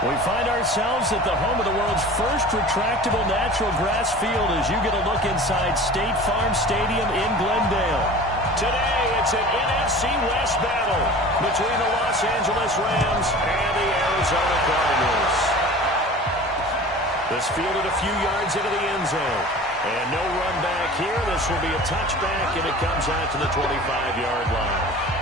We find ourselves at the home of the world's first retractable natural grass field as you get a look inside State Farm Stadium in Glendale. Today, it's an NFC West battle between the Los Angeles Rams and the Arizona Cardinals. This fielded a few yards into the end zone. And no run back here. This will be a touchback, and it comes out to the 25-yard line.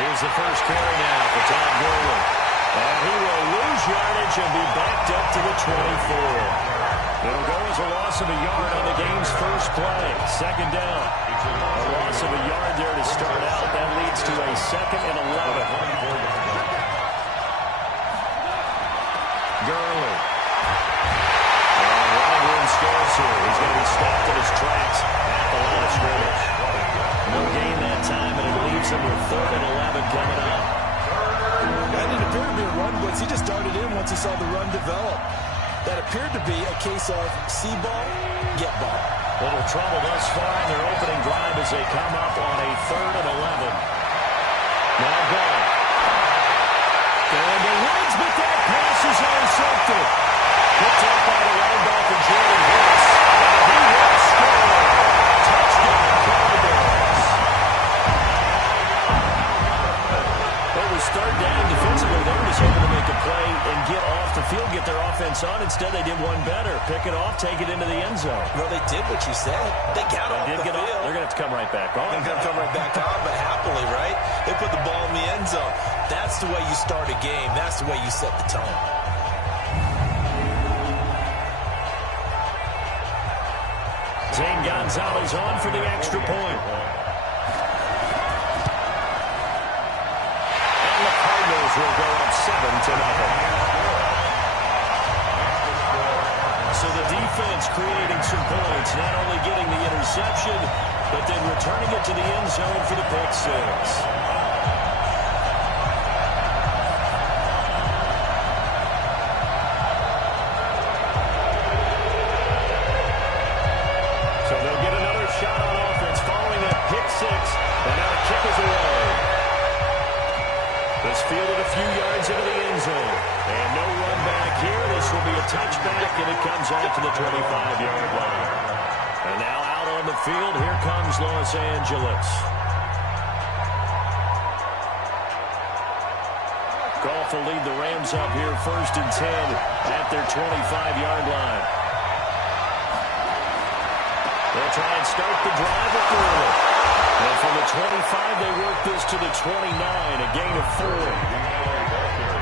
Here's the first carry now for Todd Gurley. And he will lose yardage and be backed up to the 24. It'll go as a loss of a yard on the game's first play. Second down. A loss of a yard there to start out. That leads to a 2nd and 11. Gurley. And running room scarce here. He's going to be stopped in his tracks at the line of scrimmage. No gain that time, and it leaves him with 3rd and 11 coming up. That didn't appear to be a run blitz. He just darted in once he saw the run develop. That appeared to be a case of see ball, get ball. Little trouble thus far in their opening drive as they come up on a 3rd and 11. Now gone. And the Woods, but that pass is intercepted. Picked up by the linebacker, Jordan Hicks. And he will score. Touchdown, Cardinals. Well, we start down defensively. They were just able to make a play and get off the field, get their offense on. Instead, they did one better. Pick it off, take it into the end zone. Well, they did what you said. They got off the field. They're going to have to come right back on. They're going to come right back on, but happily, right? They put the ball in the end zone. That's the way you start a game. That's the way you set the tone. Zane Gonzalez on for the extra point. And the Cardinals will go up 7-0. So the defense creating some points, not only getting the interception, but then returning it to the end zone for the pick six. So they'll get another shot on offense following that pick six, and now the kick is away. This fielded a few yards into the end zone. And no run back here. This will be a touchback, and it comes out to the 25-yard line. And now out on the field, here comes Los Angeles. Goff will lead the Rams up here 1st and 10 at their 25-yard line. They'll try and start the drive with Gurley. And from the 25, they work this to the 29, a gain of 4.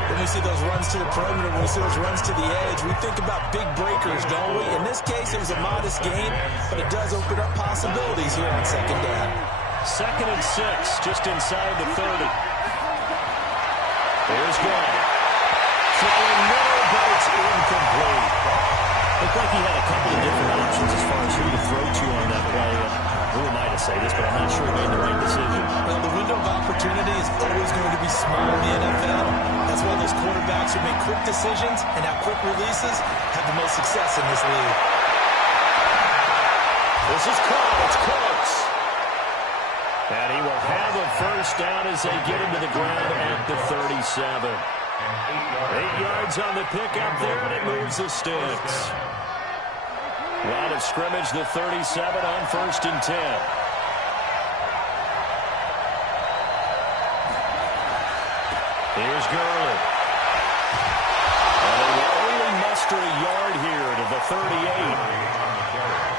When we see those runs to the perimeter, when we see those runs to the edge, we think about big breakers, don't we? In this case, it was a modest gain, but it does open up possibilities here on 2nd down. 2nd and 6, just inside the 30. There's Glenn. Throwing middle, but it's incomplete. Looked like he had a couple of different options as far as who to throw to on that play. Who am I to say this, but I'm not sure he made the right decision. Well, the window of opportunity is always going to be small in the NFL. That's why those quarterbacks who make quick decisions and have quick releases have the most success in this league. This is caught. It's close. And he will have a first down as they get him to the ground at the 37. 8 yards on the pickup there, and it moves the sticks. Line of scrimmage, the 37 on 1st and 10. Here's Gurley. And they will only muster a yard here to the 38.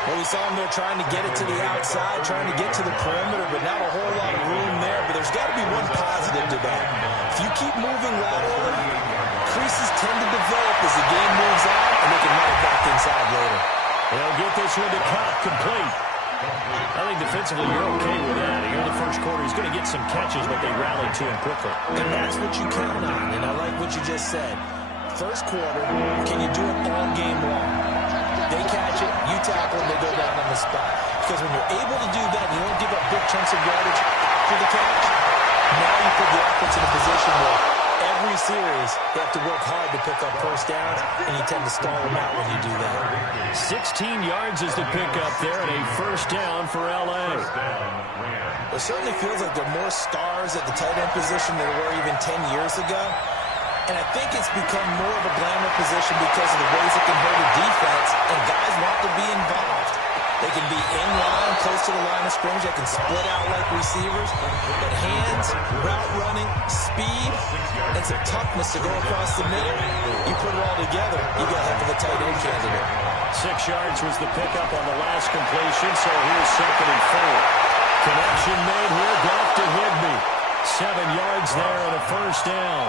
Well, we saw him there trying to get it to the outside, trying to get to the perimeter, but not a whole lot of room there. But there's got to be one positive to that. If you keep moving laterally, creases tend to develop as the game moves on, and they can run it back inside later. They'll get this one to cut complete. I think defensively you're okay with that. Here in the first quarter, he's going to get some catches, but they rallied to him quickly. And that's what you count on, and I like what you just said. First quarter, can you do it all game long? They catch it, you tackle, and they go down on the spot. Because when you're able to do that, you don't give up big chunks of yardage after the catch, now you put the offense in a position where every series, they have to work hard to pick up first downs, and you tend to stall them out when you do that. 16 yards is the pickup there, and a first down for L.A. It certainly feels like there are more stars at the tight end position than there were even 10 years ago. And I think it's become more of a glamour position because of the ways it can hurt a defense, and guys want to be involved. They can be in line, close to the line of scrimmage. They can split out like receivers. But hands, route running, speed, and some toughness to go across the middle, you put it all together, you got heck of a tight end candidate. 6 yards was the pickup on the last completion, so here's 2nd and 4. Connection made here, Goff to Higbee. 7 yards there and a first down.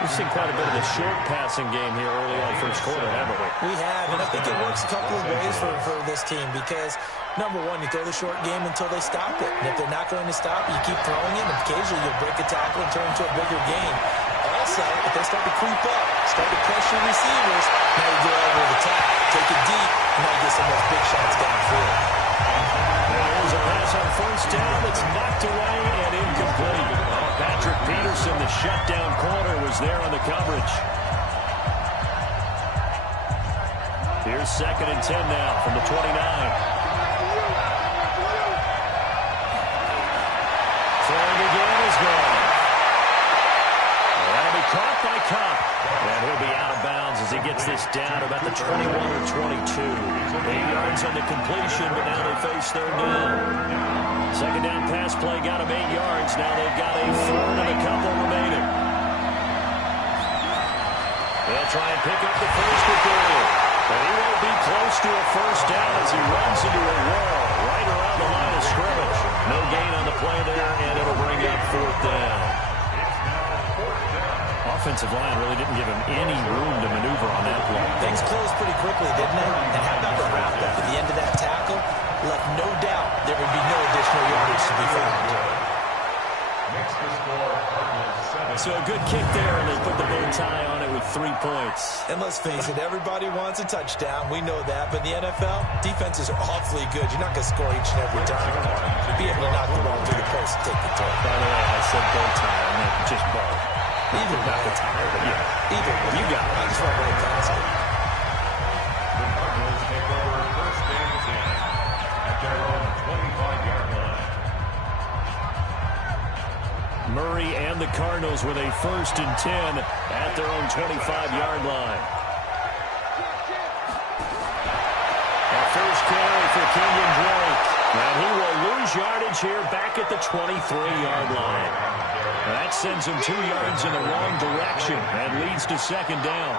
We've seen quite a bit of the short passing game here early on first quarter, haven't we? We have, and I think it works a couple of ways for this team because, number one, you throw the short game until they stop it. And if they're not going to stop it, you keep throwing it, and occasionally you'll break a tackle and turn into a bigger game. Also, if they start to creep up, start to pressure receivers, now you go over the top, take it deep, and now you get some of those big shots downfield. There's a pass on first down. It's knocked away and incomplete. Patrick Peterson, the shutdown corner, was there on the coverage. Here's 2nd and 10 now from the 29. Throwing again is gone. That'll be caught by Cup. And he'll be out of bounds as he gets this down about the 21 or 22. 8 yards on the completion, but now they face 3rd down. 2nd down pass play got him 8 yards. Now they've got a 3rd and a couple remaining. They'll try and pick up the first with Dorian. But he won't be close to a first down as he runs into a wall right around the line of scrimmage. No gain on the play there, and it'll bring up 4th down. Offensive line really didn't give him any room to maneuver on that play. Things closed pretty quickly, didn't they? And how about the wrap up at the end of that tackle? Left no doubt there would be no additional yardage to be found. So a good kick there, and they put the bow tie on it with 3 points. And let's face it, everybody wants a touchdown. We know that. But in the NFL, defenses are awfully good. You're not going to score each and every time. Be able to knock the ball through the post and take the throw. By the way, I said bow tie, I meant just bow. Either not the tie, but yeah. Either way. You got it. I just went right past it. The Cardinals take over 1st and 10 at their own 25-yard line. Murray and the Cardinals with a 1st and 10 at their own 25-yard line. That first carry for Kenyon Drake. And he will lose yardage here back at the 23-yard line. That sends him 2 yards in the wrong direction and leads to 2nd down.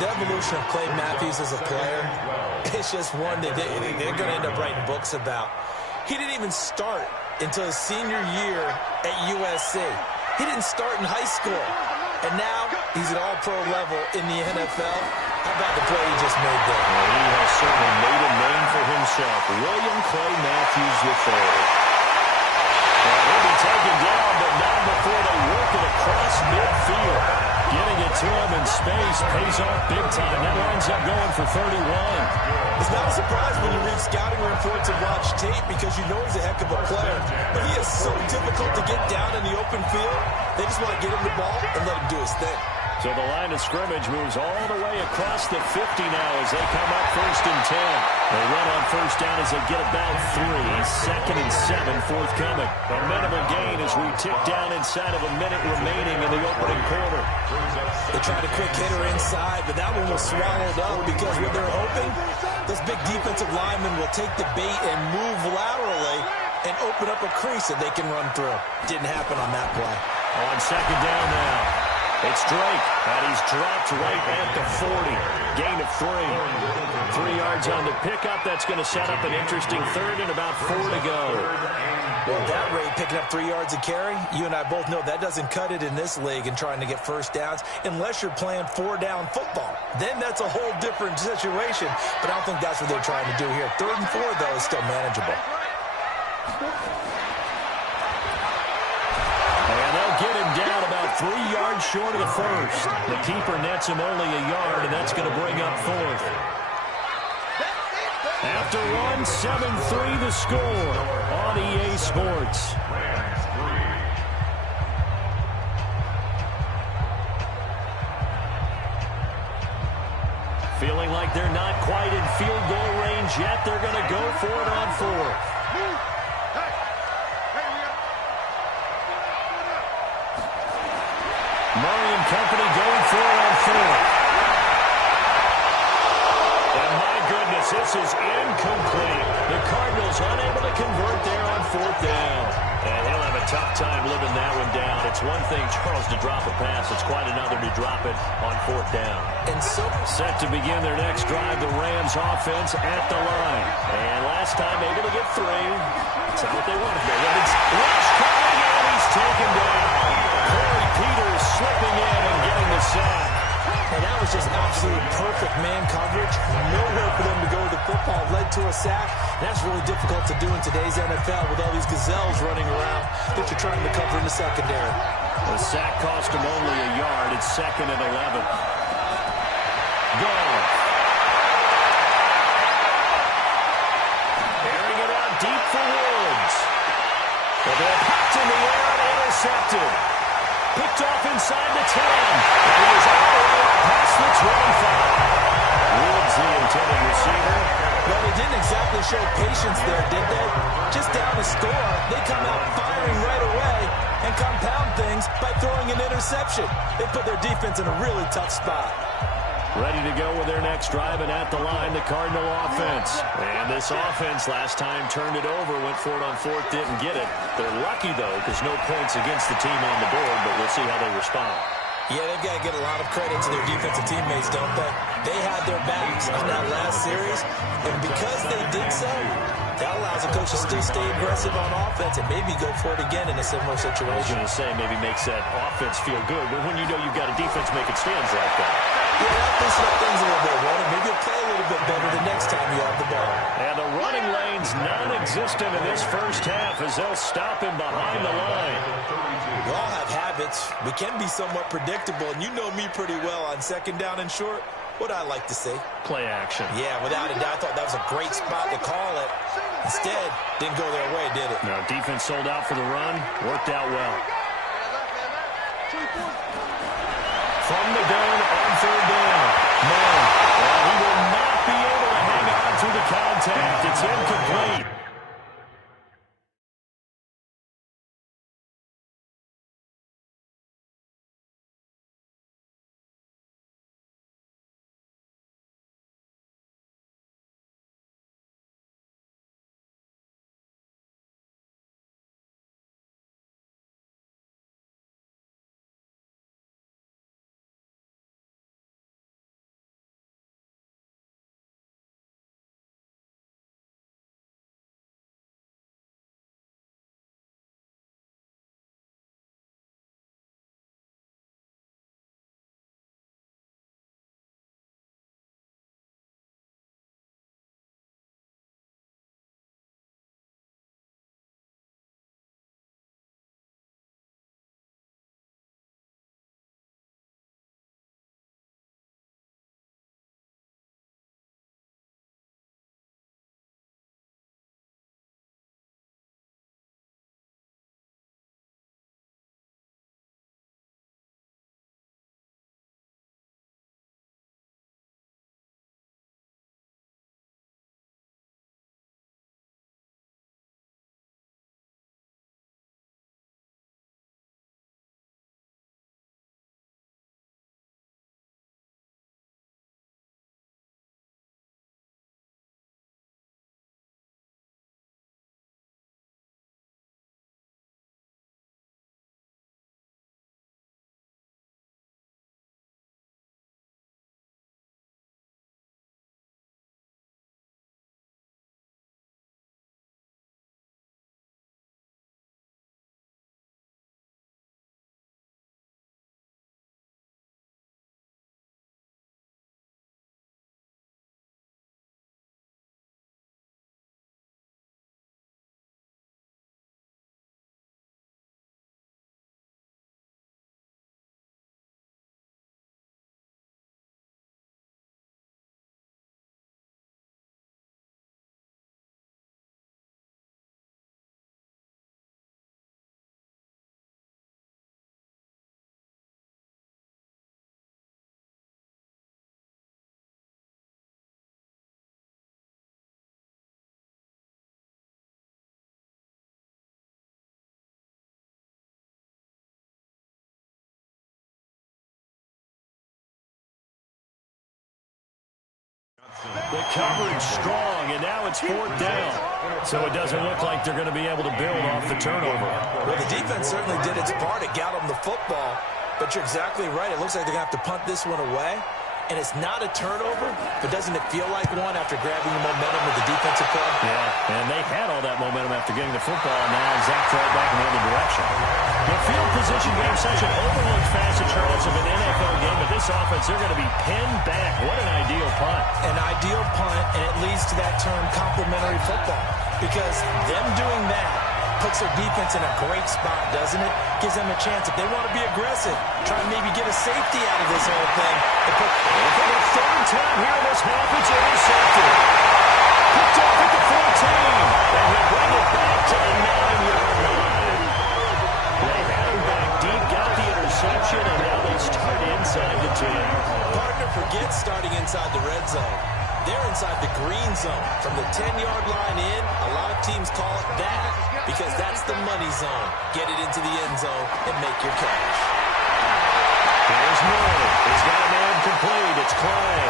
The evolution of Clay Matthews as a player, it's just one that they're going to end up writing books about. He didn't even start until his senior year at USC. He didn't start in high school. And now he's at all-pro level in the NFL. How about the play he just made there? Well, he has certainly made a name for himself. William Clay Matthews III. He'll be taken down, but not before they work it across midfield. Getting it to him in space pays off big time. That winds up going for 31. It's not a surprise when you read scouting reports and watch tape because you know he's a heck of a player. But he is so difficult to get down in the open field. They just want to get him the ball and let him do his thing. So the line of scrimmage moves all the way across the 50 now as they come up 1st and 10. They run on first down as they get about 3. 2nd and 7 forthcoming. A minimal gain as we tick down inside of a minute remaining in the opening quarter. They tried a quick hitter inside, but that one was swallowed up because what they're hoping, those big defensive linemen will take the bait and move laterally and open up a crease that they can run through. Didn't happen on that play. On 2nd down now. It's Drake, and he's dropped right at the 40. Gain of 3. 3 yards on the pickup. That's going to set up an interesting 3rd and about 4 to go. Well, at that rate, picking up 3 yards a carry, you and I both know that doesn't cut it in this league and trying to get first downs unless you're playing 4-down football. Then that's a whole different situation, but I don't think that's what they're trying to do here. 3rd and 4, though, is still manageable. And they'll get him down about 3 yards short of the first. The keeper nets him only a yard, and that's going to bring up 4th. After one, 7-3 the score on EA Sports. Feeling like they're not quite in field goal range yet. They're going to go for it on fourth. Murray and company going for it on fourth. And my goodness, this is incomplete. The Cardinals unable to convert there on fourth down. And he'll have a tough time living that one down. It's one thing, Charles, to drop a pass. It's quite another to drop it on fourth down. And so set to begin their next drive, the Rams offense at the line. And last time able to get three. That's not what they wanted. Rush coming in, he's taken down. Corey Peters slipping in and getting the sack. And that was just absolute perfect man coverage. Nowhere for them to go with the football. Led to a sack. That's really difficult to do in today's NFL with all these gazelles running around that you're trying to cover in the secondary. The sack cost him only a yard. It's 2nd and 11. Goal. Airing it out deep for Woods. The ball popped in the air and intercepted. Picked off inside the 10. And he is all the way up past the 25. Woods, the intended receiver. Well, they didn't exactly show patience there, did they? Just down the score, they come out firing right away and compound things by throwing an interception. They put their defense in a really tough spot. Ready to go with their next drive, and at the line, the Cardinal offense. And this offense last time turned it over, went for it on fourth, didn't get it. They're lucky, though, because no points against the team on the board, but we'll see how they respond. Yeah, they've got to get a lot of credit to their defensive teammates, don't they? They had their backs on that last series, and because they did so, that allows a coach to still stay aggressive on offense and maybe go for it again in a similar situation. I was going to say, maybe makes that offense feel good, but when you know you've got a defense making stands like that. Yeah, that loosen up things a little bit, Warren. Maybe you'll play a little bit better the next time you have the ball. And the running lane's non-existent in this first half as they'll stop him behind the line. We all have habits. We can be somewhat predictable, and you know me pretty well on second down and short. What I like to say? Play action. Yeah, without a doubt, I thought that was a great spot to call it. Instead, didn't go their way, did it? No, defense sold out for the run. Worked out well. From the gun on third down. Moore. Well, he will not be able to hang on to the contact. It's incomplete. The coverage strong, and now it's 4th down. So it doesn't look like they're going to be able to build off the turnover. Well, the defense certainly did its part. It got them the football. But you're exactly right. It looks like they're going to have to punt this one away. And it's not a turnover, but doesn't it feel like one after grabbing the momentum with the defensive play? Yeah, and they had all that momentum after getting the football, and now zapped right back in the other direction. The field position game, such an overlooked facet, Charles, of an NFL game, but this offense, they're going to be pinned back. What an ideal punt. An ideal punt, and it leads to that term complementary football. Because them doing that puts their defense in a great spot, doesn't it? Gives them a chance. If they want to be aggressive, try and maybe get a safety out of this whole thing. For the 3rd time here in this half, it's intercepted. Picked off at the 14. And he'll bring it back to the 9-yard line. They had him back deep, got the interception, and now they start inside the 10. Partner, forget starting inside the red zone. They're inside the green zone. From the 10-yard line in, a lot of teams call it that because that's the money zone. Get it into the end zone and make your cash. Here's Moore. He's got a man complete. It's Clay.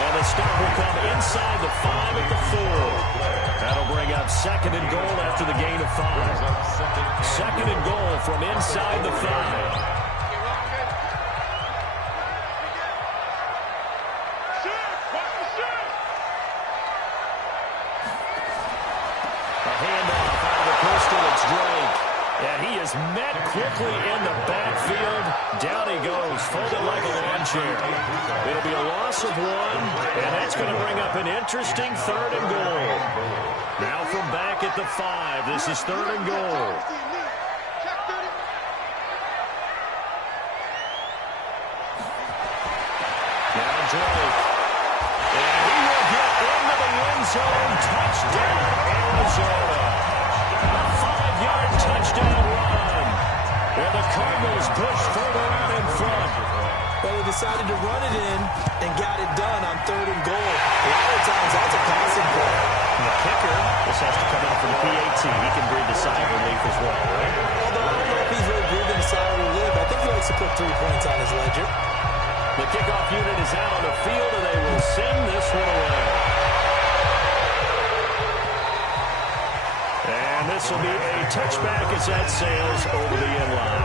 And the stop will come inside the 5 at the 4. That'll bring up 2nd and goal after the gain of 5. 2nd and goal from inside the 5. And he is met quickly in the backfield. Down he goes, folded like a lawn chair. It'll be a loss of 1, and that's going to bring up an interesting 3rd and goal. Now from back at the 5, this is 3rd and goal. Now Drake. And he will get into the end zone. Touchdown, Arizona. A 5-yard touchdown run. And the Cardinals push further out in front. Well, they decided to run it in and got it done on 3rd and goal. A lot of times that's a passing play. And the kicker, this has to come out from the PAT. He can breathe a sigh of relief as well, right? Although I don't know if he's really breathing a sigh of relief. I think he likes to put 3 points on his ledger. The kickoff unit is out on the field, and they will send this one away. And this will be a touchback as that sails over the end line.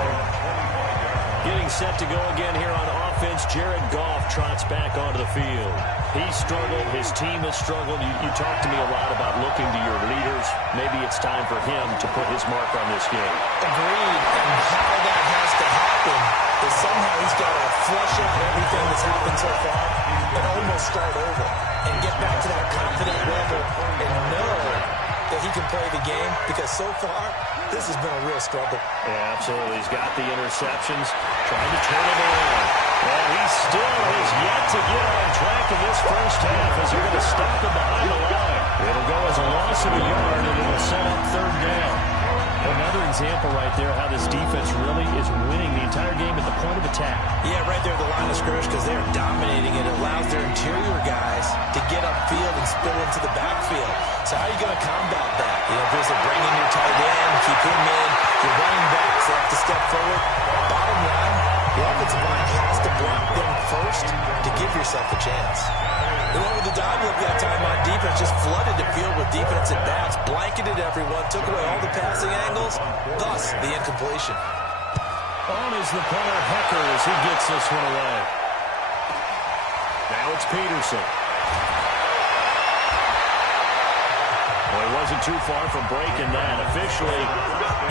Getting set to go again here on offense, Jared Goff trots back onto the field. He struggled. His team has struggled. You talked to me a lot about looking to your leaders. Maybe it's time for him to put his mark on this game. Agreed. And how that has to happen is somehow he's got to flush out everything that's happened so far and almost start over and get back to that confident level and know that he can play the game, because so far this has been a real struggle. Yeah, absolutely. He's got the interceptions, trying to turn it around. And he still has yet to get on track in this first half as they're going to stop him behind the line. It'll go as a loss of a yard, and it'll set up 3rd down. Another example right there how this defense really is winning the entire game at the point of attack. Yeah, right there at the line of scrimmage, because they're dominating it. It allows their interior guys to get upfield and spill into the backfield. So how are you going to combat that? You know, if bring in your tight end, keep him in, your running backs have to step forward. Bottom line, the offensive line has to block them first to give yourself a chance. They went with the dive look that time on defense, just flooded the field with defensive backs, blanketed everyone, took away all the passing angles, thus the incompletion. On is the punter, Hecker, as he gets this one away. Now it's Peterson. Well, he wasn't too far from breaking that. Officially,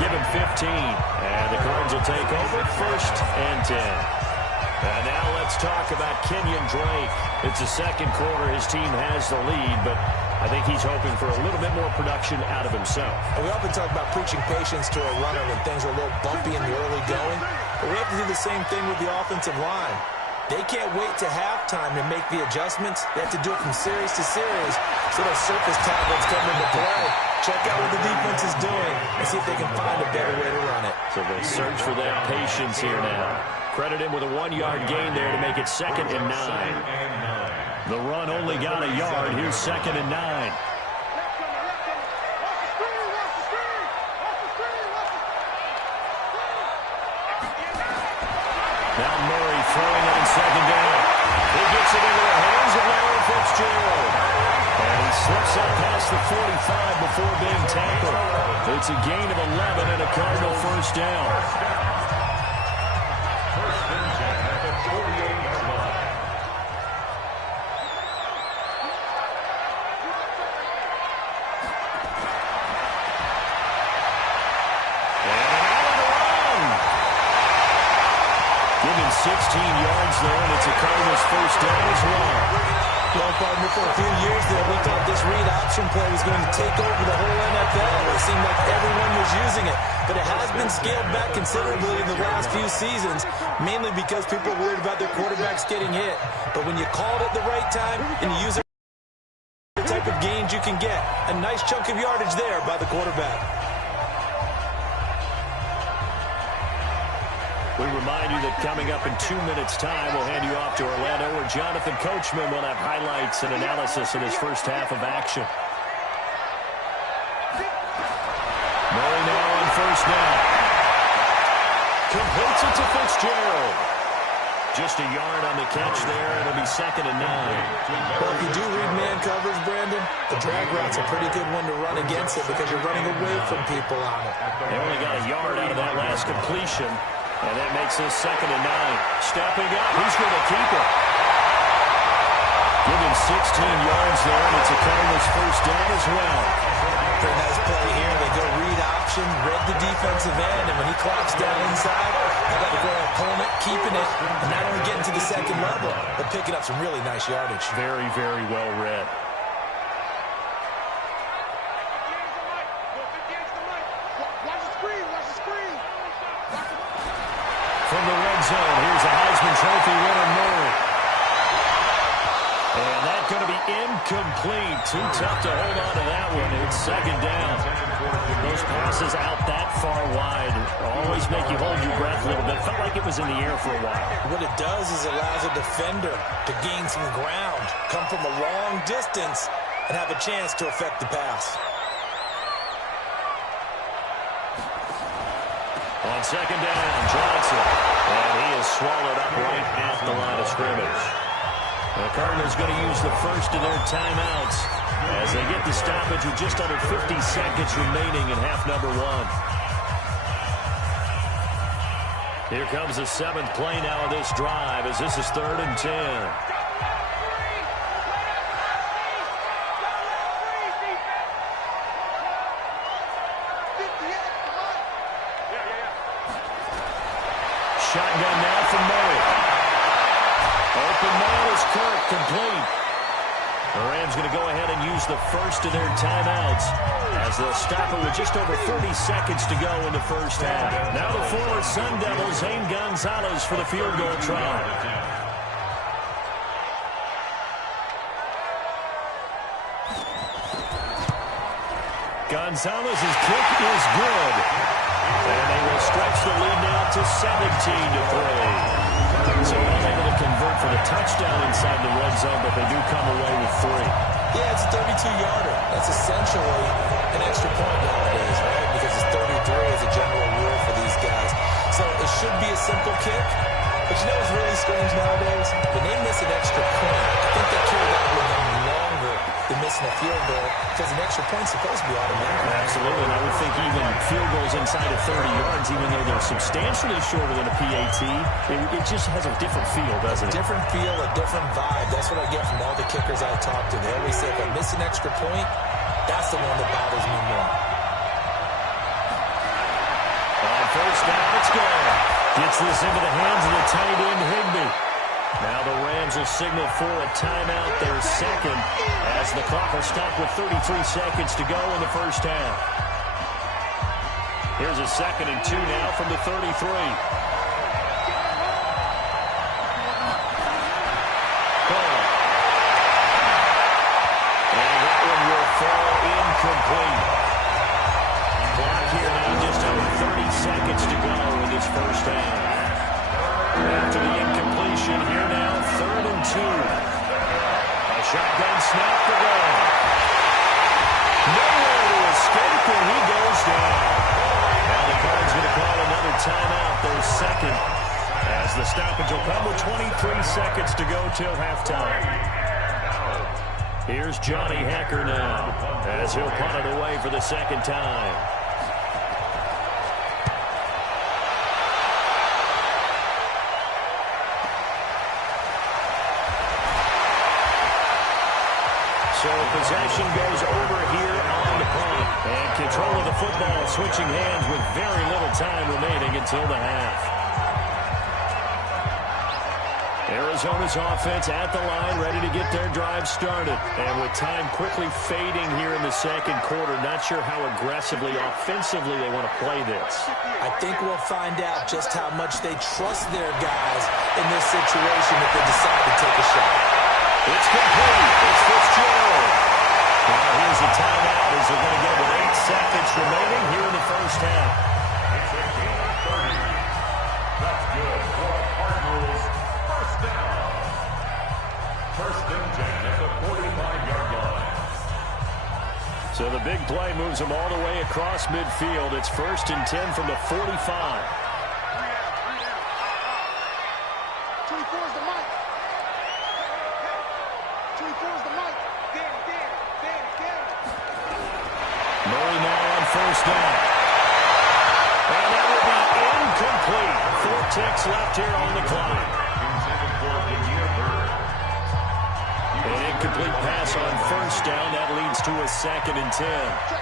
give him 15. And the Cards will take over 1st and 10. And now let's talk about Kenyon Drake. It's the 2nd quarter. His team has the lead, but I think he's hoping for a little bit more production out of himself. And we often talk about preaching patience to a runner when things are a little bumpy in the early going. But we have to do the same thing with the offensive line. They can't wait to halftime to make the adjustments. They have to do it from series to series. So those surface tablets come into play. Check out what the defense is doing and see if they can find a better way to run it. So they search for that patience here now. Credit him with a 1-yard gain there to make it 2nd and 9. The run only got a yard. Here's 2nd and 9. Now Murray throwing on 2nd down. He gets it into the hands of Larry Fitzgerald. before being tackled. It's a gain of 11 and a Cardinal first down. First and 10 at the 48-yard line. Given 16 yards there, and it's a Cardinals first down as well. Well, partner, for a few years there, we thought this read option play was going to take over the whole NFL. It seemed like everyone was using it, but it has been scaled back considerably in the last few seasons, mainly because people are worried about their quarterbacks getting hit. But when you call it at the right time and you use it, the type of gains you can get, a nice chunk of yardage there by the quarterback. We remind you that coming up in 2 minutes' time, we'll hand you off to Orlando, where Jonathan Coachman will have highlights and analysis in his first half of action. Murray now on first down. Completes it to Fitzgerald. Just a yard on the catch there. It'll be 2nd and 9. Well, if you do read man coverage, Brandon, the drag route's a pretty good one to run against it because you're running away from people on it. They only got a yard out of that last completion. And that makes this 2nd and 9. Stepping up, he's going to keep it. Give him 16 yards there, and it's a Cardinals first down as well. Pretty nice play here. They go read option, read the defensive end, and when he clocks down inside, they got to go opponent, keeping it, and not only getting to the second level, but picking up some really nice yardage. Very, very well read. From the red zone, here's a Heisman Trophy winner, Murray. And that's going to be incomplete. Too tough to hold on to that one. It's 2nd down. Those passes out that far wide always make you hold your breath a little bit. Felt like it was in the air for a while. What it does is it allows a defender to gain some ground, come from a long distance, and have a chance to affect the pass. On 2nd down, Johnson. And he is swallowed up right at the line of scrimmage. The Cardinals going to use the first of their timeouts as they get the stoppage with just under 50 seconds remaining in half number 1. Here comes the 7th play now of this drive as this is 3rd and 10. Shotgun now from Murray. Open man is Kirk, complete. The Rams going to go ahead and use the first of their timeouts as they'll stop it with just over 30 seconds to go in the first half. Now the former Sun Devils, Zane Gonzalez for the field goal try. Gonzalez's kick is good. And they will stretch the lead now to 17-3. So unable to convert for the touchdown inside the red zone, but they do come away with 3. Yeah, it's a 32-yarder. That's essentially an extra point nowadays, right? Because it's 33 as a general rule for these guys. So it should be a simple kick. But you know what's really strange nowadays? When they miss an extra point, I think they carry that with them longer than missing a field goal because an extra point's supposed to be automatic. Absolutely, and I would think even field goals inside of 30 yards, even though they're substantially shorter than a PAT, it just has a different feel, doesn't it? Different feel, a different vibe. That's what I get from all the kickers I talk to. They always say if I miss an extra point, that's the one that bothers me more. On first down, it's gone. Gets this into the hands of the tight end, Higbee. Now the Rams will signal for a timeout, their second, as the clock will stop with 33 seconds to go in the first half. Here's a 2nd and 2 now from the 33. And that one will fall incomplete. Clock here now just over 30 seconds to go in this first half. After the incompletion, here now, 3rd and 2. A shotgun snap to go. Nowhere to escape, and he goes down. Now the Cards going to call another timeout, their second, as the stoppage will come with 23 seconds to go till halftime. Here's Johnny Hecker now, as he'll punt it away for the second time. So possession goes over here on the punt. And control of the football switching hands with very little time remaining until the half. Arizona's offense at the line, ready to get their drive started. And with time quickly fading here in the second quarter, not sure how aggressively, offensively they want to play this. I think we'll find out just how much they trust their guys in this situation if they decide to take a shot. It's complete. It's Fitzgerald. Now here's a timeout as they're going to get with 8 seconds remaining here in the first half. It's a gain of 30. That's good for the Cardinals. First down. First and 10 at the 45-yard line. So the big play moves them all the way across midfield. It's first and 10 from the 45. 24's the mic. 24's the mic. Murray now on first down. And that will be incomplete. 4 ticks left here on the clock. An incomplete pass on first down. That leads to a second and 10. Check.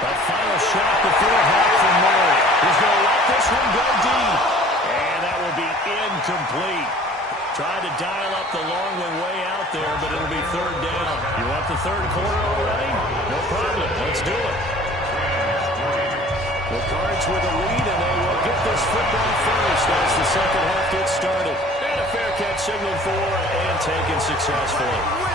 A final shot before half from Murray. He's going to let this one go deep. And that will be incomplete. Tried to dial up the long one way out there, but it'll be third down. You want the third quarter already? No problem. Let's do it. The Cards with a lead, and they will get this football first as the second half gets started. And a fair catch signaled for and taken successfully.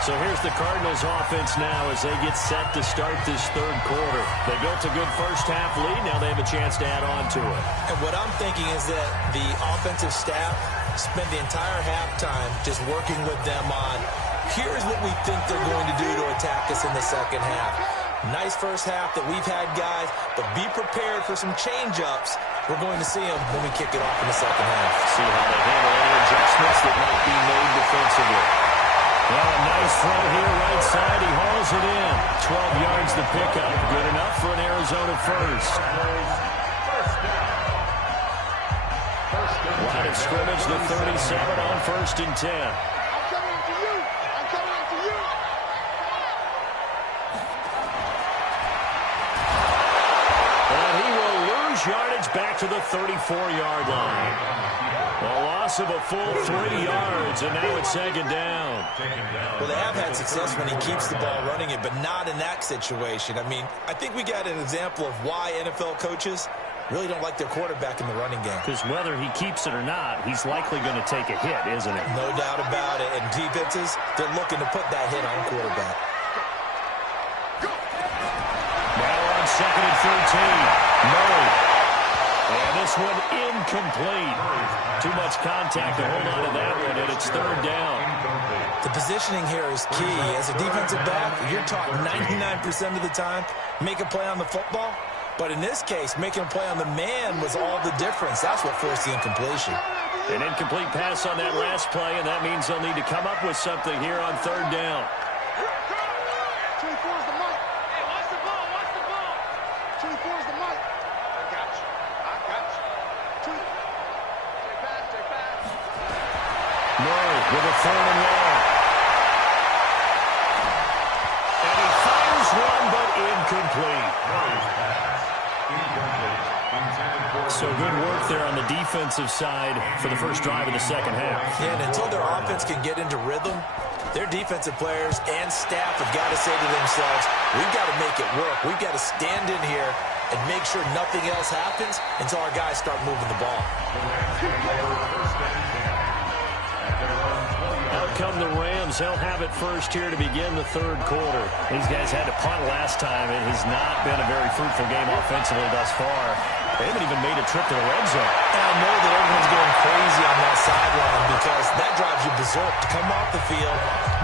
So here's the Cardinals offense now as they get set to start this third quarter. They built a good first half lead. Now they have a chance to add on to it. And what I'm thinking is that the offensive staff spent the entire halftime just working with them on, here's what we think they're going to do to attack us in the second half. Nice first half that we've had, guys, but be prepared for some change-ups. We're going to see them when we kick it off in the second half. See how they handle any adjustments that might be made defensively. Well, a nice throw here right side. He hauls it in. 12 yards the pickup. Good enough for an Arizona first. Line of scrimmage, the 37 on first and 10. I'm coming after you. And he will lose yardage back to the 34-yard line. A loss of a full 3 yards, and now it's second down. Well, they have had success when he keeps the ball running it, but not in that situation. I mean, I think we got an example of why NFL coaches really don't like their quarterback in the running game. Because whether he keeps it or not, he's likely going to take a hit, isn't it? No doubt about it. And defenses, they're looking to put that hit on quarterback. Now on second and 13. Murray. And this one incomplete. Too much contact to hold on to that one, and it's third down. The positioning here is key. As a defensive back, you're taught 99% of the time, make a play on the football. But in this case, making a play on the man was all the difference. That's what forced the incompletion. An incomplete pass on that last play, and that means they'll need to come up with something here on third down. 24's the mic. Hey, watch the ball. 24's the mic. I got you. Stay fast. Murray with a third and long. And he fires one, but incomplete. So good work there on the defensive side for the first drive of the second half. Yeah, and until their offense can get into rhythm, their defensive players and staff have got to say to themselves, we've got to make it work. We've got to stand in here and make sure nothing else happens until our guys start moving the ball. Out come the Rams. They'll have it first here to begin the third quarter. These guys had to punt last time. It has not been a very fruitful game offensively thus far. They haven't even made a trip to the red zone. And I know that everyone's going crazy on that sideline because that drives you berserk to come off the field,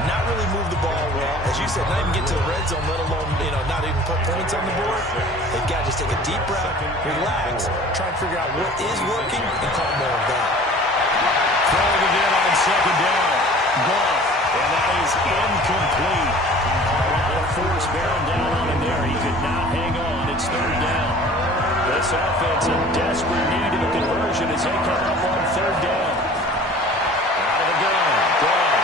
not really move the ball well. As you said, not even get to the red zone, let alone, not even put points on the board. They've got to just take a deep breath, relax, try and figure out what is working, and call more of that. Throwing again on second down. Goff, and that is incomplete. A lot of force bearing down on him there. He could not hang on. It's third down. This offense in desperate need of a conversion as they come up on third down. Out of the gun. Goff.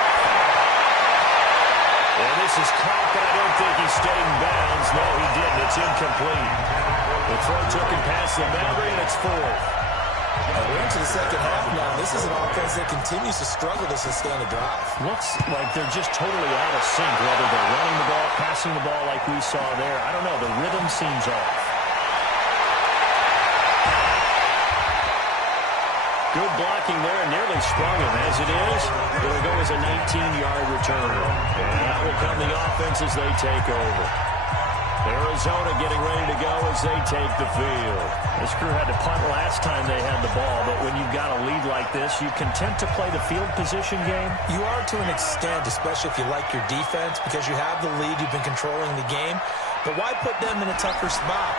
And this is caught, but I don't think he stayed in bounds. No, he didn't. It's incomplete. The throw took him past the boundary, and it's fourth. We're into the second half now. This is an offense that continues to struggle to sustain a drive. Looks like they're just totally out of sync, whether they're running the ball, passing the ball like we saw there. I don't know. The rhythm seems off. Good blocking there and nearly sprung him. As it is, it will go as a 19-yard return. And that will come the offense as they take over. Arizona getting ready to go as they take the field. This crew had to punt last time they had the ball, but when you've got a lead like this, you content to play the field position game? You are to an extent, especially if you like your defense, because you have the lead, you've been controlling the game. But why put them in a tougher spot?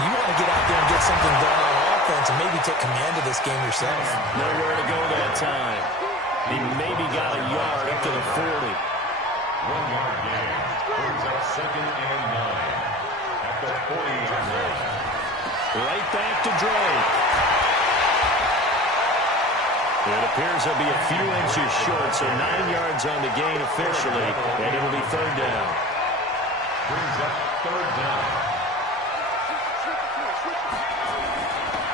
You want to get out there and get something done on offense and maybe take command of this game yourself. Nowhere to go that time. He maybe got a yard up to the 40. 1 yard gain. Brings up 2nd and 9 at the 40-yard line. Right back to Drake. It appears he'll be a few inches short, so 9 yards on the gain officially, and it'll be third down. Brings up 3rd down.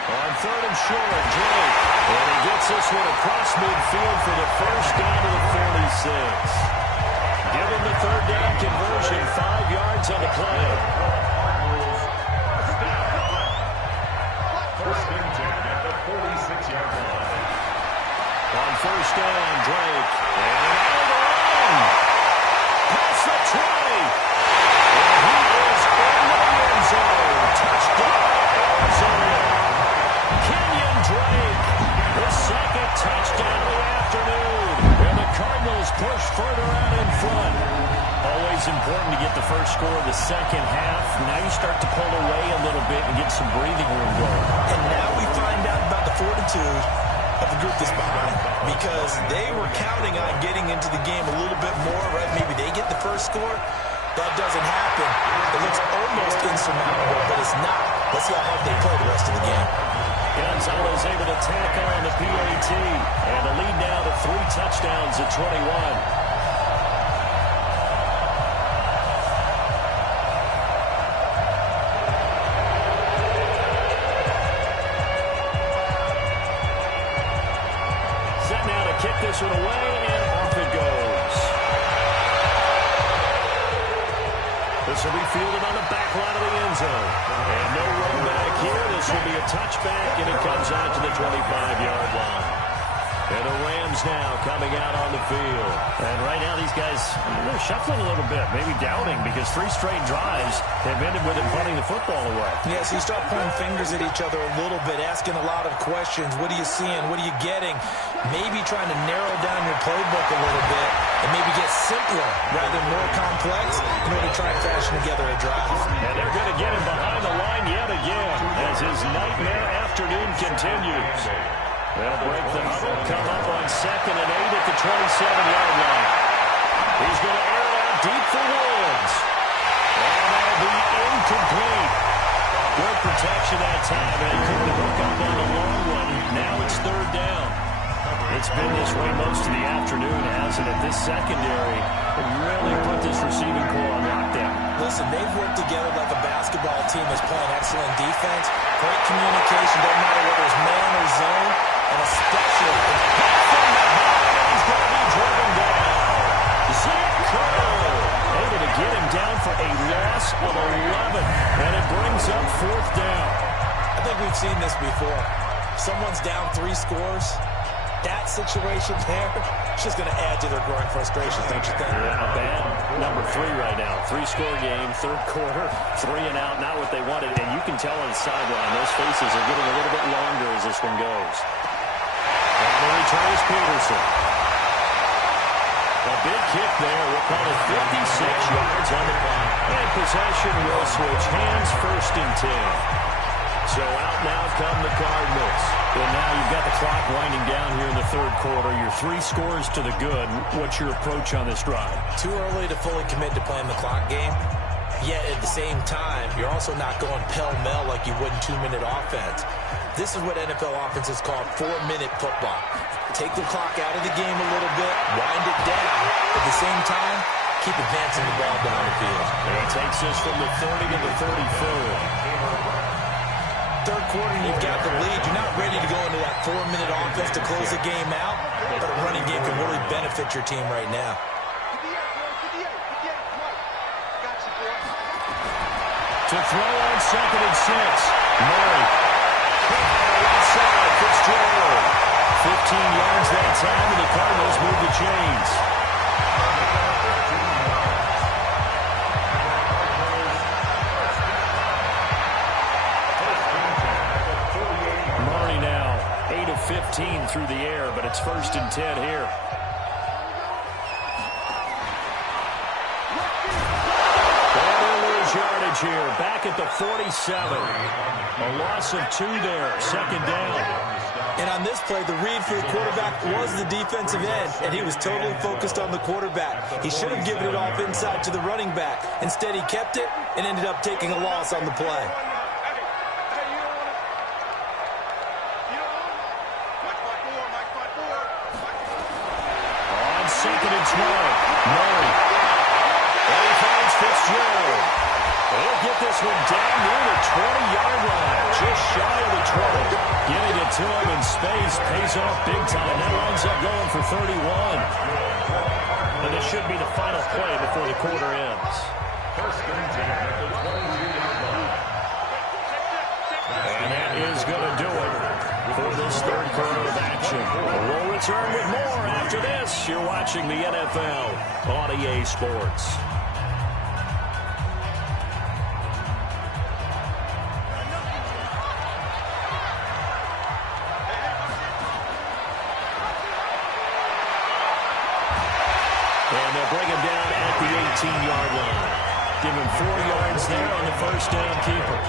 On 3rd and short, Drake. And he gets this one across midfield for the first down to the 46. Give him the third down conversion, 5 yards on the play. First and 10 at the 46-yard line. On first down, Drake. And out of the run. Past the 20. And he is in the end zone. Touchdown, Arizona. Kenyon Drake, the second touchdown of the afternoon. And the Cardinals push further out in front. Always important to get the first score of the second half. Now you start to pull away a little bit and get some breathing room going. And now we find out about the fortitude of the group that's behind, because they were counting on getting into the game a little bit more, right? Maybe they get the first score. That doesn't happen. It looks almost insurmountable, but it's not. Let's see how hard they play the rest of the game. Gonzalez able to tack on the PAT, and a lead now to 3 touchdowns at 21. Kick this one away, and off it goes. This will be fielded on the back line of the end zone. And no run back here. This will be a touchback, and it comes out to the 25-yard line. And the Rams now coming out on the field. And right now these guys, they're shuffling a little bit, maybe doubting, because 3 straight drives have ended with them punting the football away. Yeah, so you start pointing fingers at each other a little bit, asking a lot of questions. What are you seeing? What are you getting? Maybe trying to narrow down your playbook a little bit and maybe get simpler rather than more complex in order to try and fashion together a drive. And they're going to get him behind the line yet again as his nightmare afternoon continues. They'll break the huddle, come up on 2nd and 8 at the 27-yard line. He's going to air it out deep for Woods. And that'll be incomplete. Good protection that time, and he couldn't hook up on the long one. Now it's third down. It's been this way most of the afternoon, hasn't it? This secondary really put this receiving core on lockdown. Listen, they've worked together like a basketball team that's playing excellent defense. Great communication, doesn't matter whether it's man or zone, and especially from behind, he's going to be driven down. Zach Curl able to get him down for a loss of 11, and it brings up 4th down. I think we've seen this before. Someone's down 3 scores. That situation there, it's just going to add to their growing frustrations, don't you think? Yeah, not bad. Number 3 right now. 3-score game, 3rd quarter, 3 and out, not what they wanted. And you can tell on the sideline, those faces are getting a little bit longer as this one goes. And the return is Peterson. A big kick there. We'll call it 56 yards on the clock. And possession will switch hands, 1st and 10. So out now come the Cardinals. And now you've got the clock winding down here in the 3rd quarter. Your 3 scores to the good. What's your approach on this drive? Too early to fully commit to playing the clock game. Yet at the same time, you're also not going pell-mell like you would in 2-minute offense. This is what NFL offenses call 4-minute football. Take the clock out of the game a little bit, wind it down. At the same time, keep advancing the ball down the field. And he takes us from the 30 to the 34. 3rd quarter, and you've got the lead. You're not ready to go into that 4-minute offense to close the game out, but a running game can really benefit your team right now. To throw on 2nd and 6. Murray. Outside, Fitzgerald. 15 yards that time, and the Cardinals move the chains. Murray now, 8 of 15 through the air, but it's 1st and 10 here. Yardage here, back at the 47. A loss of 2 there, 2nd down. And on this play, the read for the quarterback was the defensive end, and he was totally focused on the quarterback. He should have given it off inside to the running back. Instead, he kept it and ended up taking a loss on the play. On 2nd and 12, Murray. And he finds Fitzgerald. He'll get this one down near the 20-yard line, just shy of the 20. Getting it to him in space pays off big time. That winds up going for 31. And this should be the final play before the quarter ends. 1st and 10 at the 22-yard line. And that is going to do it for this 3rd quarter of action. We'll return with more after this. You're watching the NFL on EA Sports. And they'll bring him down at the 18-yard line. Give him 4 yards there on the 1st down keeper.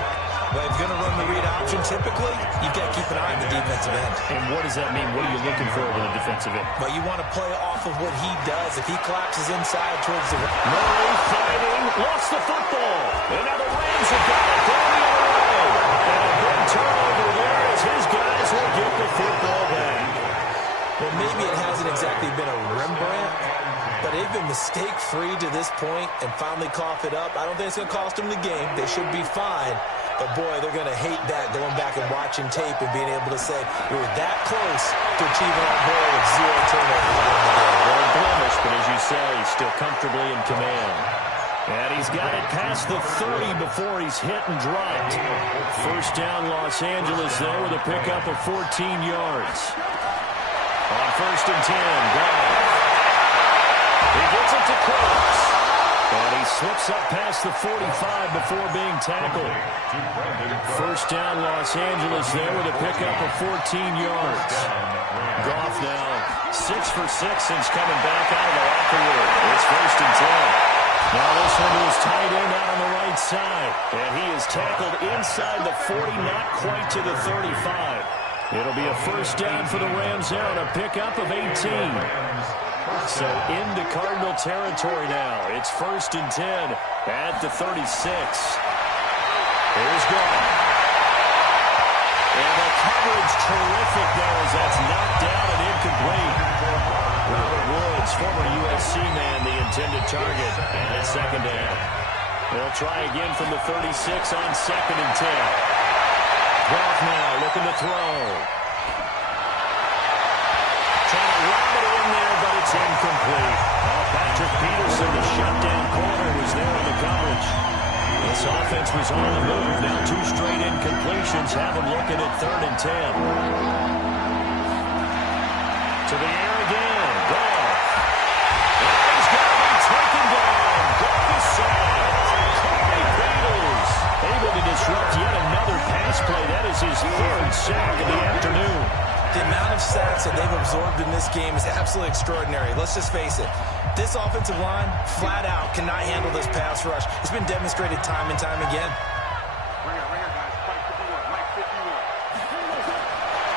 Well, if you're going to run the read option, typically, you've got to keep an eye on the defensive end. And what does that mean? What are you looking for with a defensive end? Well, you want to play off of what he does. If he collapses inside towards the right. Murray fighting, lost the football. And now the Rams have got it. They're the other way. And a big turnover there as his guys will get the football back. Well, maybe it hasn't exactly been a Rembrandt, but they've been mistake-free to this point and finally cough it up. I don't think it's going to cost them the game. They should be fine. But, boy, they're going to hate that, going back and watching tape and being able to say, we were that close to achieving our goal of 0 turnovers in the game. Well, a blemish, but as you say, still comfortably in command. And he's got it past the 30 before he's hit and dropped. 1st down, Los Angeles there with a pickup of 14 yards. On 1st and 10, Goff. He gets it to Cooks. And he slips up past the 45 before being tackled. 1st down, Los Angeles there with a pickup of 14 yards. Goff now 6 for 6 since coming back out of the locker room. It's 1st and 10. Now this one is tight end out on the right side. And he is tackled inside the 40, not quite to the 35. It'll be a 1st down for the Rams there on a pickup of 18. So into Cardinal territory now. It's 1st and 10 at the 36. Here's Goff. And the coverage terrific there as that's knocked down and incomplete. Robert Woods, former USC man, the intended target. And it's 2nd down. They'll try again from the 36 on 2nd and 10. Goff now looking to throw. Trying to lob it in there, but it's incomplete. Patrick Peterson, the shutdown corner, was there in the coverage. This offense was on the move. Now 2 straight incompletions have them looking at 3rd and 10. To the air again. Goff. And he's got to be taken down. Goff is sacked. Corey Peters able to disrupt yet another sack of the afternoon. The amount of sacks that they've absorbed in this game is absolutely extraordinary. Let's just face it. This offensive line, flat out, cannot handle this pass rush. It's been demonstrated time and time again. Ringer, guys. Mike 51. Mike 51.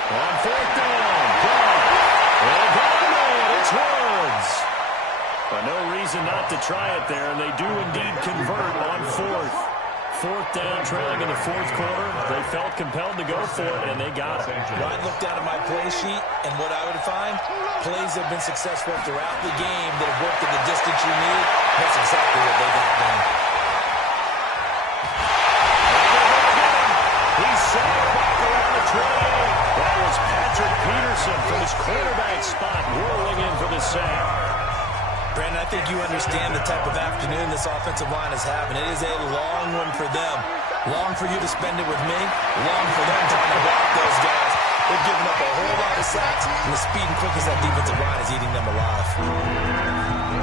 On fourth down. They got it. It's Woods. But no reason not to try it there, and they do indeed convert on fourth. Fourth down, trailing in the fourth quarter. They felt compelled to go for it, and they got it. Well, I looked down at my play sheet, and what I would find, plays have been successful throughout the game that have worked in the distance you need. That's exactly what they got done. He's sacked back around the 28. That was Patrick Peterson from his quarterback spot, whirling in for the sack. Brandon, I think you understand the type of afternoon this offensive line is having. It is a long one for them. Long for you to spend it with me. Long for them trying to block those guys. They've given up a whole lot of sacks, and the speed and quickness of that defensive line is eating them alive.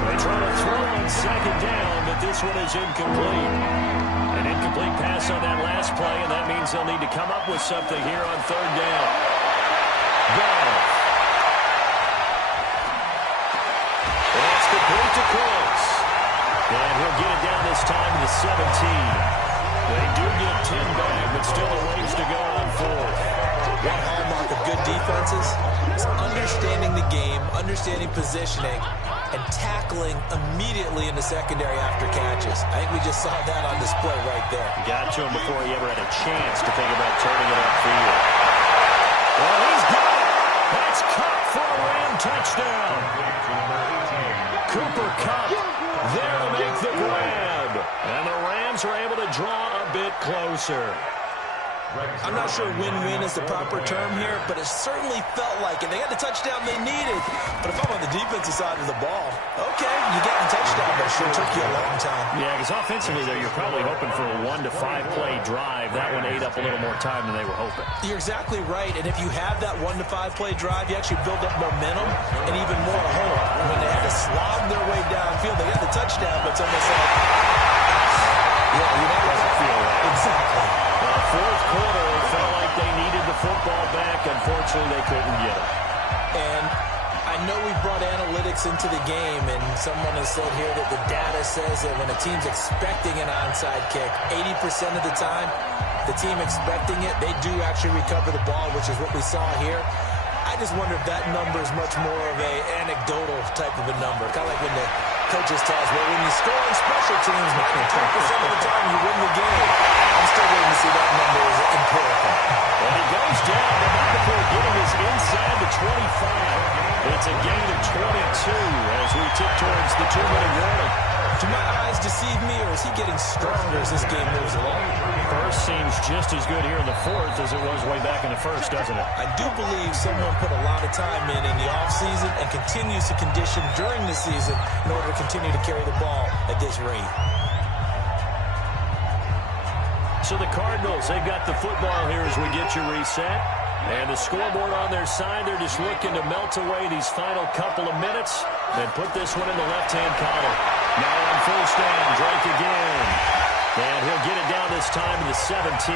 They try to throw on second down, but this one is incomplete. An incomplete pass on that last play, and that means they'll need to come up with something here on third down. Ball. That's complete to Close. And he'll get it down this time to the 17. They do get 10 back, but still a ways to go on fourth. One hallmark of good defenses is understanding the game, understanding positioning, and tackling immediately in the secondary after catches. I think we just saw that on display right there. Got to him before he ever had a chance to think about turning it upfield. Well, he's got it. That's Cup for a Ram touchdown. Cooper Kupp there to make the grab. And the Rams are able to draw a bit closer. I'm not sure win-win is the proper term here, but it certainly felt like it. They got the touchdown they needed. But if I'm on the defensive side of the ball, okay, you get the touchdown, but it sure took you a long time. Yeah, because offensively, though, you're probably hoping for a 1 to 5 play drive. That one ate up a little more time than they were hoping. You're exactly right, and if you have that 1 to 5 play drive, you actually build up momentum and even more hope. When they had to slog their way downfield, they got the touchdown, but it's almost like, yeah, you know, Doesn't feel right. Exactly. Well, fourth quarter, it felt like they needed the football back. Unfortunately, they couldn't get it. And I know we brought analytics into the game, and someone has said here that the data says that when a team's expecting an onside kick, 80% of the time, the team expecting it, they do actually recover the ball, which is what we saw here. I just wonder if that number is much more of a anecdotal type of a number. Kind of like when the coaches tell us, well, when you score on special teams, 93% of the time you win the game. I'm still waiting to see that number is empirical. And he goes down, but not before getting his inside the 25. It's a gain of 22 as we tip towards the 2-minute warning. Do my eyes deceive me, or is he getting stronger as this game moves along? First seems just as good here in the fourth as it was way back in the first, doesn't it? I do believe someone put a lot of time in the offseason and continues to condition during the season in order to continue to carry the ball at this rate. So the Cardinals, they've got the football here as we get you reset. And the scoreboard on their side, they're just looking to melt away these final couple of minutes and put this one in the left-hand column. Now on first down, Drake again. And he'll get it down this time to the 17.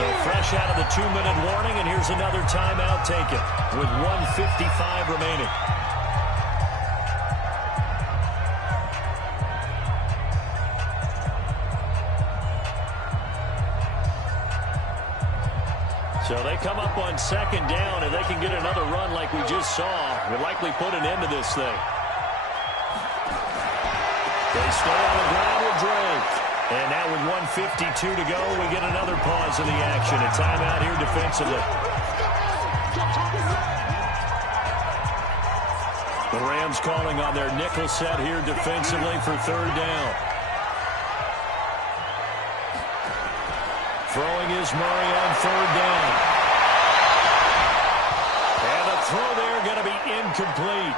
So fresh out of the 2-minute warning, and here's another timeout taken with 1:55 remaining. So they come up on second down, and they can get another run like we just saw. Would likely put an end to this thing. They stay on the ground with Drake. And now with 1:52 to go, we get another pause in the action. A timeout here defensively. The Rams calling on their nickel set here defensively for third down. Throwing is Murray on third down. And the throw there going to be incomplete.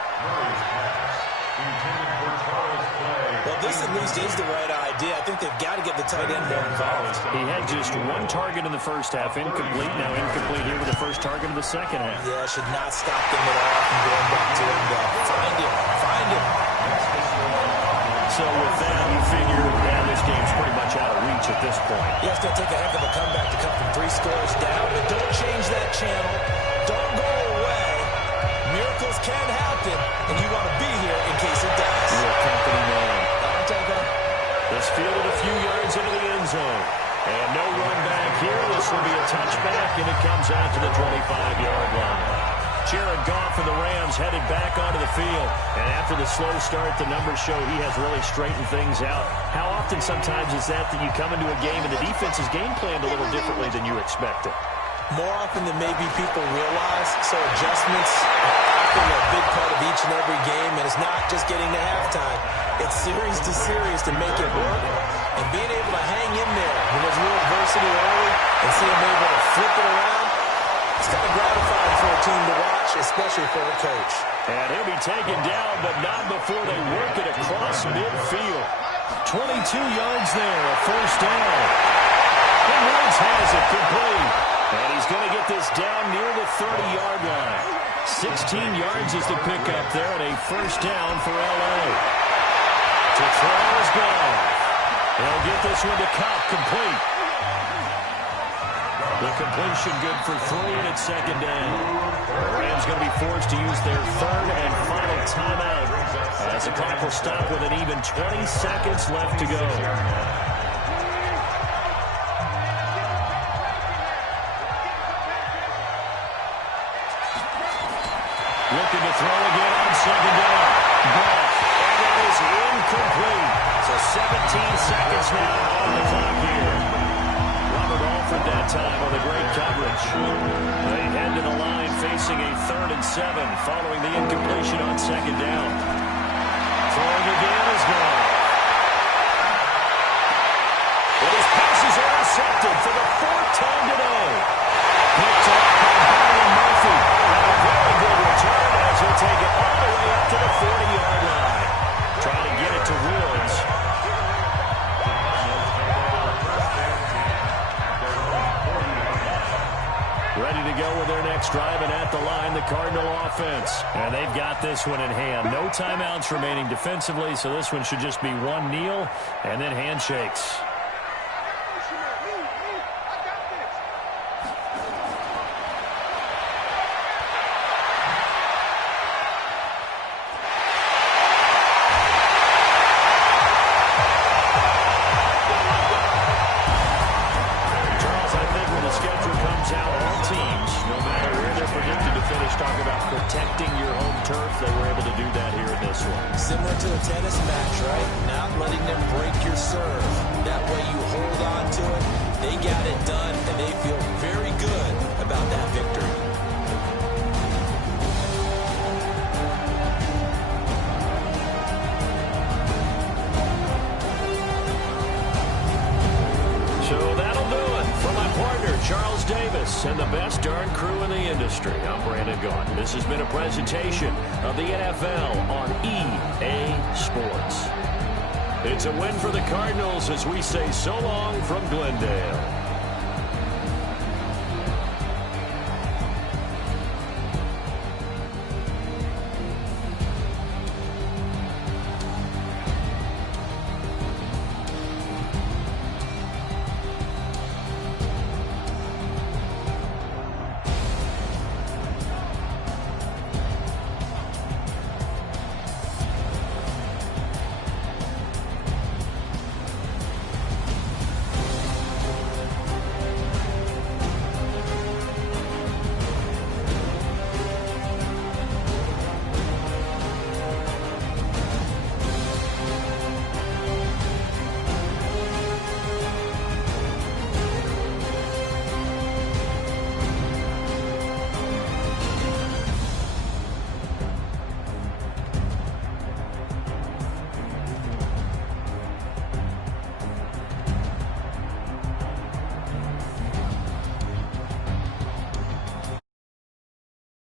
Well, this at least is the right idea. I think they've got to get the tight end more involved. He had just one target in the first half, incomplete. Now incomplete here with the first target of the second half. Yeah, should not stop them at all from going back to him, though. Find him. Find him. So with that, you figure that this game's pretty much out of reach at this point. Yeah, it's going to take a heck of a comeback to come from 3 scores down, but don't change that channel. Don't go away. Miracles can happen, and you want to be here in case it does. You're a company man. I'll take that. This fielded a few yards into the end zone. And no run back here. This will be a touchback, and it comes out to the 25-yard line. Jared Goff for the Rams headed back onto the field. And after the slow start, the numbers show he has really straightened things out. How often sometimes is that you come into a game and the defense is game planned a little differently than you expected? More often than maybe people realize, so adjustments are often a big part of each and every game, and it's not just getting to halftime. It's series to series to make it work, and being able to hang in there when there's real adversity early and see them able to flip it around, it's kind of gratifying for a team to watch, especially for a coach. And he'll be taken down, but not before they work it across midfield. 22 yards there, a first down. And Woods has it complete. And he's going to get this down near the 30-yard line. 16 yards is the pickup there, and a first down for L.A. To throw is gone. They'll get this one to Cobb, complete. The completion good for 3, and it's second down. The Rams going to be forced to use their third and final timeout as the clock will stop with an even 20 seconds left to go. Looking to throw again on second down. Goff, and that is incomplete. So 17 seconds now on the clock here. Robert Alford that time on the great coverage. They head to the line facing a 3rd and 7 following the incompletion on second down. Throwing again is gone. And his passes are intercepted for the 4th time today. Picked up by Byron Murphy. And a very good return as he'll take it all the way up to the 40-yard line. Trying to get it to Woods. Ready to go with their next drive, and at the line, the Cardinal offense. And they've got this one in hand. No timeouts remaining defensively, so this one should just be one kneel and then handshakes. Protecting your home turf, they were able to do that here in this one. Similar to a tennis match, right? Not letting them break your serve. That way you hold on to it. They got it done, and they feel very good about that victory. So that'll do it for my partner, Charles Davis, and the best darn crew in the industry. I'm Brandon Gaudin. This has been a presentation of the NFL on EA Sports. It's a win for the Cardinals as we say so long from Glendale.